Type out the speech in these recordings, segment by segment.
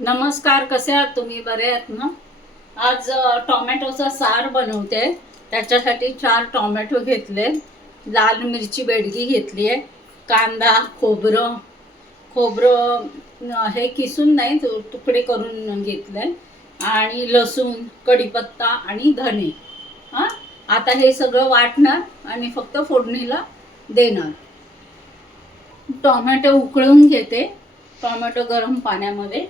नमस्कार, कसे आहात तुम्ही? बरे आहात ना? आज टोमॅटोचा सार बनवते. त्याच्यासाठी 4 टोमॅटो घेतले, लाल मिरची बेडगी घेतली आहे, कांदा, खोबरं खोबरं हे किसून नाही, तुकडे करून घेतले, आणि लसूण, कढीपत्ता आणि धने. हां, आता हे सगळं वाटणार आणि फक्त फोडणीला देणार. टोमॅटो उकळून घेते. टोमॅटो गरम पाण्यामध्ये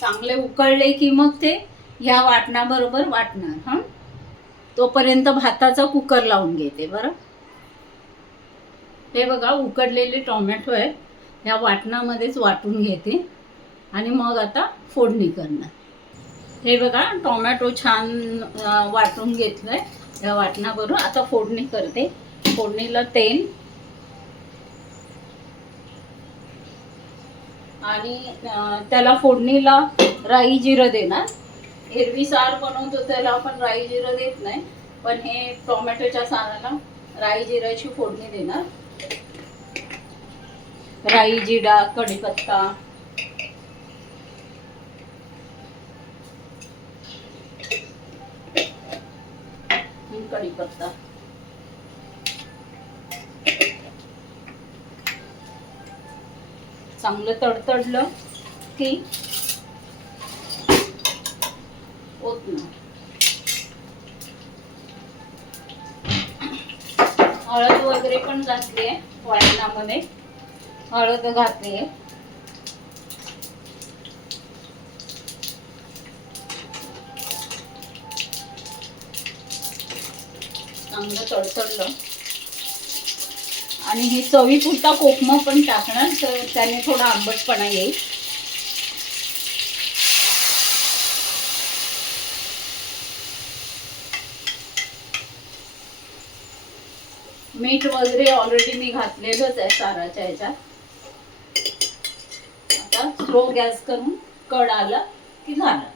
चांगले उकळले की मग ते ह्या वाटणाबरोबर वाटणार. हां, तोपर्यंत भाताचा कुकर लावून घेते. बरं, हे बघा, उकडलेले टोमॅटो आहे, ह्या वाटणामध्येच वाटून घेते आणि मग आता फोडणी करणार. हे बघा, टोमॅटो छान वाटून घेतलंय या वाटणाबरोबर. आता फोडणी करते. फोडणीला तेल आणि त्याला फोडणीला राई जिरं देणार. एरवी सार बनवतो त्याला आपण राई जिरं देत नाही, पण हे टोमॅटोच्या साराला राई जिऱ्याची फोडणी देणार. राई, जिरा, कढीपत्ता, कढीपत्ता चांगलं तडतडलं की ओतणं. हळद वगैरे पण घातली आहे वाटणामध्ये. हळद घातली आहे. चांगलं तडतडलं आणि हे चवीपुरता कोकम पण टाकणार, तर त्याने थोडा आंबटपणा येईल. मीठ वगैरे ऑलरेडी मी घातलेलंच आहे साराच्या ह्याच्यात. आता स्लो गॅस करून कड आला की झालं.